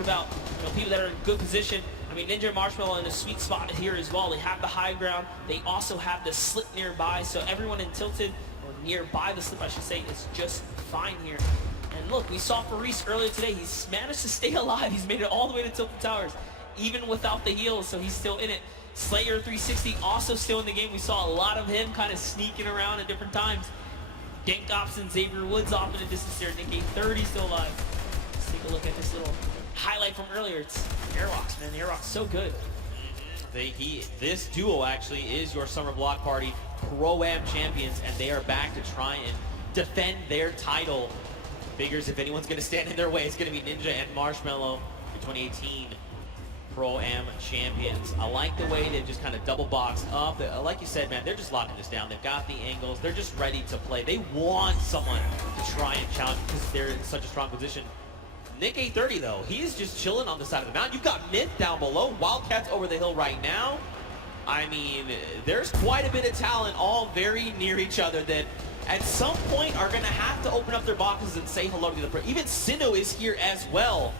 about people that are in good position. I mean, Ninja and Marshmallow in a sweet spot here as well. They have the high ground. They also have the slip nearby, so everyone in tilted, or nearby the slip, I should say, is just fine here. And look, we saw Faris earlier today. He's managed to stay alive. He's made it all the way to Tilted Towers, even without the heals, so he's still in it. Slayer 360 also still in the game. We saw a lot of him kind of sneaking around at different times. Dank Ops and Xavier Woods off in the distance there. Nick 30 still alive. Let's take a look at this little highlight from earlier. It's Airrocks, man. Airrocks so good. This duo actually is your Summer Block Party Pro-Am champions, and they are back to try and defend their title. Figures if anyone's going to stand in their way, it's going to be Ninja and Marshmallow, the 2018 Pro-Am champions. I like the way they've just kind of double boxed up. Like you said, man, they're just locking this down. They've got the angles. They're just ready to play. They want someone to try and challenge because they're in such a strong position. Nick 830, though, he's just chilling on the side of the mountain. You've got Myth down below. Wildcats over the hill right now. I mean, there's quite a bit of talent all very near each other that at some point are going to have to open up their boxes and say hello to the pro. Even Sinnoh is here as well.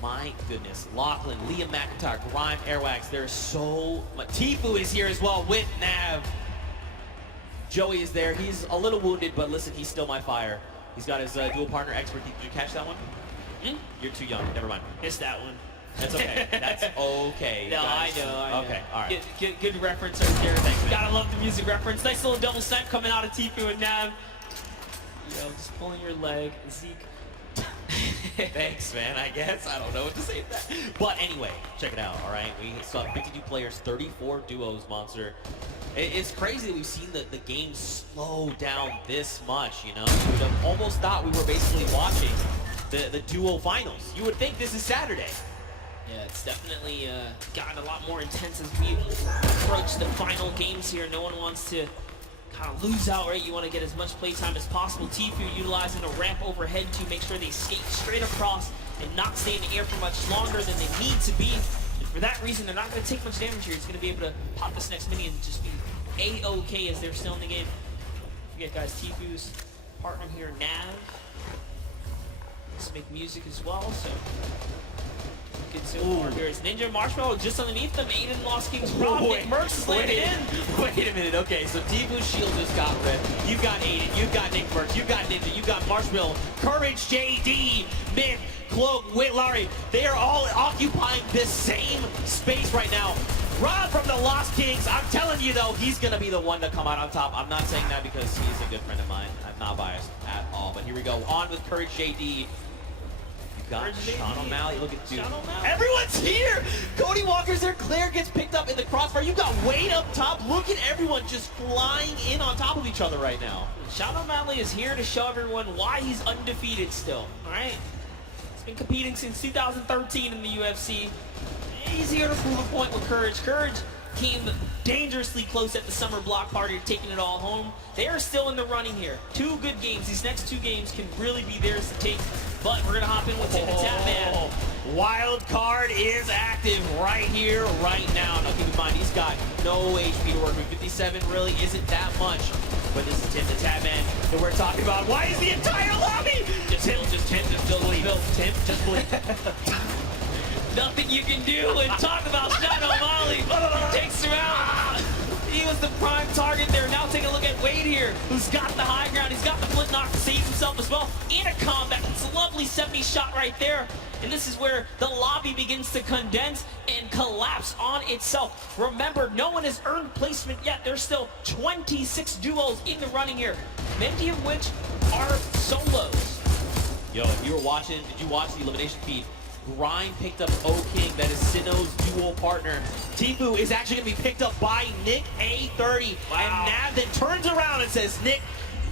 My goodness, Lachlan, Liam McIntyre, Grime, Airwax, there's so much. Tfue is here as well with Nav. Joey is there. He's a little wounded, but listen, he's still my fire. He's got his dual partner expert. Did you catch that one? You're too young. Never mind. Missed that one. That's okay. That's okay. No, guys. I know. Okay, all right. Good reference right there. Thanks, man. Gotta love the music reference. Nice little double snap coming out of Tfue and Nav. Just pulling your leg, Zeke. Thanks, man, I guess. I don't know what to say to that. But anyway, check it out, all right? We saw 52 players, 34 duos, Monster. It's crazy that we've seen the game slow down this much, you know? You would have almost thought we were basically watching the duo finals. You would think this is Saturday. Yeah, it's definitely gotten a lot more intense as we approach the final games here. No one wants to kind of lose out, right? You want to get as much playtime as possible. Tfue utilizing a ramp overhead to make sure they skate straight across and not stay in the air for much longer than they need to be. And for that reason, they're not going to take much damage here. It's going to be able to pop this next mini and just be A-OK as they're still in the game. Don't forget, guys, Tfue's partner here, Nav. Let's make music as well, so good so far. Here is Ninja and Marshmallow just underneath them. Aiden Lost Kings Rob. Nick Merckx is landed in. Wait a minute. Okay, so Tfue's shield just got ripped. You've got Aiden. You've got Nick Merckx. You've got Ninja. You've got Marshmallow. Courage, JD, Myth, Cloak, Whit, Larry. They are all occupying this same space right now. Rob from the Lost Kings. I'm telling you, though, he's going to be the one to come out on top. I'm not saying that because he's a good friend of mine. I'm not biased at all. But here we go. On with Courage, JD. Got Sean O'Malley. Look at dude. Everyone's here. Cody Walker's there. Claire gets picked up in the crossfire. You got Wade up top. Look at everyone just flying in on top of each other right now. Sean O'Malley is here to show everyone why he's undefeated still. All right. He's been competing since 2013 in the UFC. He's here to prove a point with Courage. Courage came dangerously close at the Summer Block Party, taking it all home. They are still in the running here. 2 good games. These next 2 games can really be theirs to take. But we're going to hop in with Tim the Tap Man. Wild card is active right here, right now. Now keep in mind, he's got no HP to work with. 57 really isn't that much. But this is Tim the Tap Man that we're talking about. Why is the entire lobby? Just believe. Tim, just believe. Nothing you can do and talk about Sean O'Malley. Takes him out. He was the prime target there. Now take a look at Wade here, who's got the high ground. He's got the flint knock to save himself as well. In a combat. It's a lovely 70 shot right there. And this is where the lobby begins to condense and collapse on itself. Remember, no one has earned placement yet. There's still 26 duos in the running here, many of which are solos. Yo, if you were watching, did you watch the elimination feed? Grime picked up O-King, that is Sinnoh's dual partner. Tfue is actually going to be picked up by Nick A30. Wow. And Nav then turns around and says, Nick,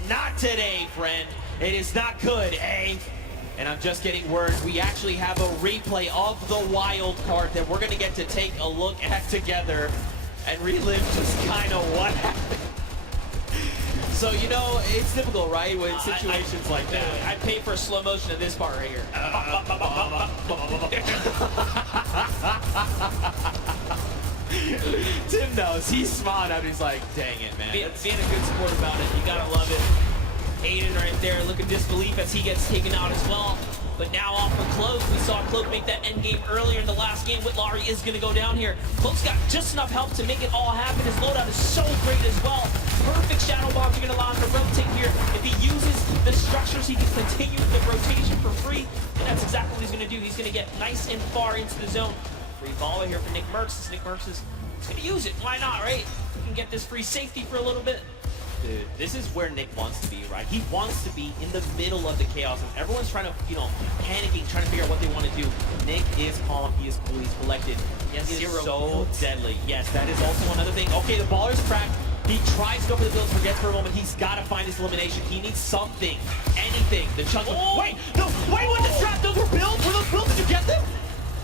not today, friend. It is not good, eh? And I'm just getting word, we actually have a replay of the wild card that we're going to get to take a look at together and relive just kind of what happened. So, you know, it's difficult, right, with situations like that. I'd pay for a slow motion of this part right here. Tim knows. He's smart out. He's like, dang it, man. Being a good sport about it. You got to love it. Aiden right there looking disbelief as he gets taken out as well. But now off of Cloak, we saw Cloak make that end game earlier in the last game. Whitlory is going to go down here. Cloak's got just enough help to make it all happen. His loadout is so great as well. Perfect shadow bombs are going to allow him to rotate here. If he uses the structures, he can continue the rotation for free. And that's exactly what he's going to do. He's going to get nice and far into the zone. Free ball here for Nick Merckx. Nick Merckx is going to use it. Why not, right? He can get this free safety for a little bit. Dude, this is where Nick wants to be, right? He wants to be in the middle of the chaos, and everyone's trying to, panicking, trying to figure out what they want to do. Nick is calm, he is cool, he's collected. Yes, he is zero so builds. deadly. Yes, that is also another thing. Okay, the baller's cracked. He tries to go for the builds, forgets for a moment. He's got to find his elimination. He needs something, anything. The chunk. Oh! Wait, no, wait, what the trap? Those were builds? Were those builds? Did you get them?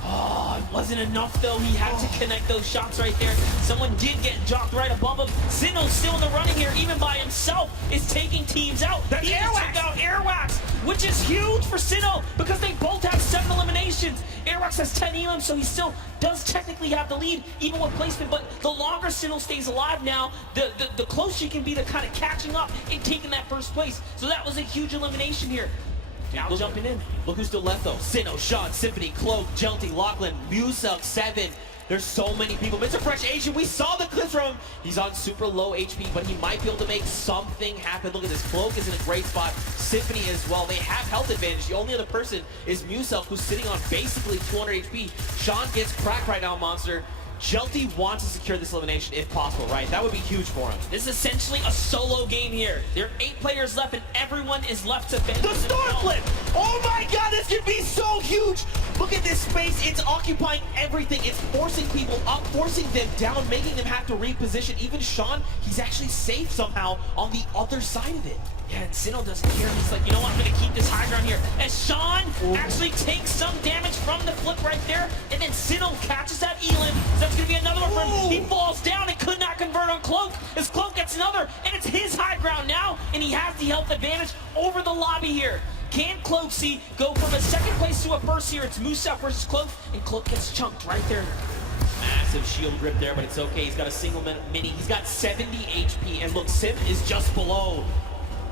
Oh, it wasn't enough though. He had to connect those shots right there. Someone did get jocked right above him. Sinnoh's still in the running here, even by himself, is taking teams out. That's he Airwax. took out Airwax, which is huge for Sinnoh because they both have 7 eliminations. Airwax has 10 elims, so he still does technically have the lead, even with placement. But the longer Sinnoh stays alive now, the closer you can be to kind of catching up and taking that first place. So that was a huge elimination here. Now jumping in. Look who's still left though. Sinnoh, Sean, Symfuhny, Cloak, Jelty, Lachlan, Muselk, 7. There's so many people. Mr. Fresh Asian, we saw the clips from him. He's on super low HP, but he might be able to make something happen. Look at this. Cloak is in a great spot. Symfuhny as well. They have health advantage. The only other person is Muselk, who's sitting on basically 200 HP. Sean gets cracked right now, Monster. Jelty wants to secure this elimination if possible, right? That would be huge for him. This is essentially a solo game here. There are 8 players left, and everyone is left to fend. The star flip! Oh my god, this could be so huge! Look at this space. It's occupying everything. It's forcing people up, forcing them down, making them have to reposition. Even Sean, he's actually safe somehow on the other side of it. Yeah, and Sinnoh doesn't care. He's like, you know what, I'm going to keep this high ground here. As Sean actually takes some damage from the flip right there, and then Sinnoh catches that Elim. So that's going to be another one for him. He falls down and could not convert on Cloak. As Cloak gets another, and it's his high ground now, and he has the health advantage over the lobby here. Can Cloak go from a second place to a first here? It's Muselk versus Cloak, and Cloak gets chunked right there. Massive shield grip there, but it's okay. He's got a single mini. He's got 70 HP, and look, Sim is just below.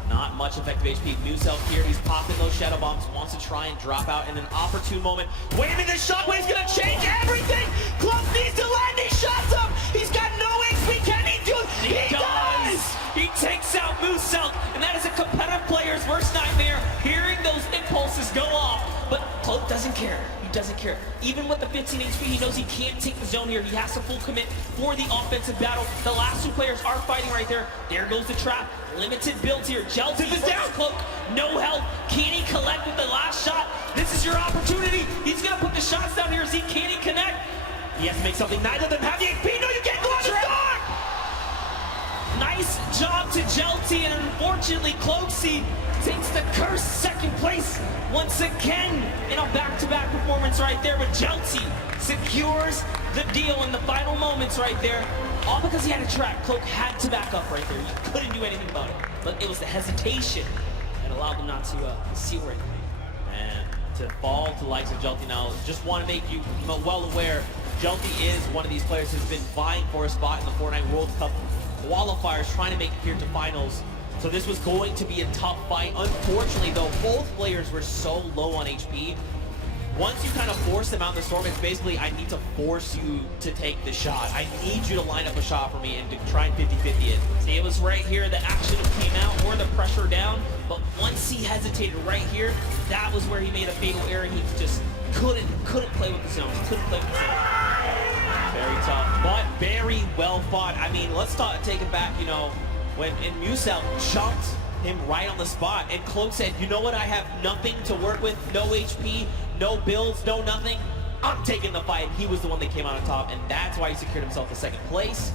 Not much effective HP. Muselk here, he's popping those shadow bombs, wants to try and drop out in an opportune moment. Wait a minute, this shockwave's gonna change everything! Cloak needs to land these shots up! He's got no HP, can he do it? He does! He takes out Muselk, and that is a competitive player's worst nightmare, hearing those impulses go off. But Cloak doesn't care. He doesn't care. Even with the 15 HP, he knows he can't take the zone here. He has to full commit for the offensive battle. The last 2 players are fighting right there. There goes the trap. Limited builds here. Jelty is down. Cloak, no help. Can he collect with the last shot? This is your opportunity. He's going to put the shots down here. Can he connect? He has to make something. Neither of them have the HP. No, you can't go on the star! Nice job to Jelty, and unfortunately, Cloak takes the cursed second place once again in a back-to-back performance right there. But Jelty secures the deal in the final moments right there. All because he had a trap. Cloak had to back up right there. He couldn't do anything about it. But it was the hesitation that allowed him not to see where it went. And to fall to the likes of Jelty now, just want to make you well aware, Jelty is one of these players who's been vying for a spot in the Fortnite World Cup qualifiers, trying to make it here to finals. So this was going to be a tough fight. Unfortunately, though, both players were so low on HP. Once you kind of force them out in the storm, it's basically, I need to force you to take the shot. I need you to line up a shot for me and to try and 50-50 it. See, it was right here the action came out or the pressure down, but once he hesitated right here, that was where he made a fatal error. He just couldn't play with the zone. He couldn't play with the zone. Very tough, but very well fought. I mean, let's take it back, when Muselk jumped him right on the spot, and Cloak said, you know what, I have nothing to work with, no HP, no builds, no nothing. I'm taking the fight. He was the one that came out on top, and that's why he secured himself the second place.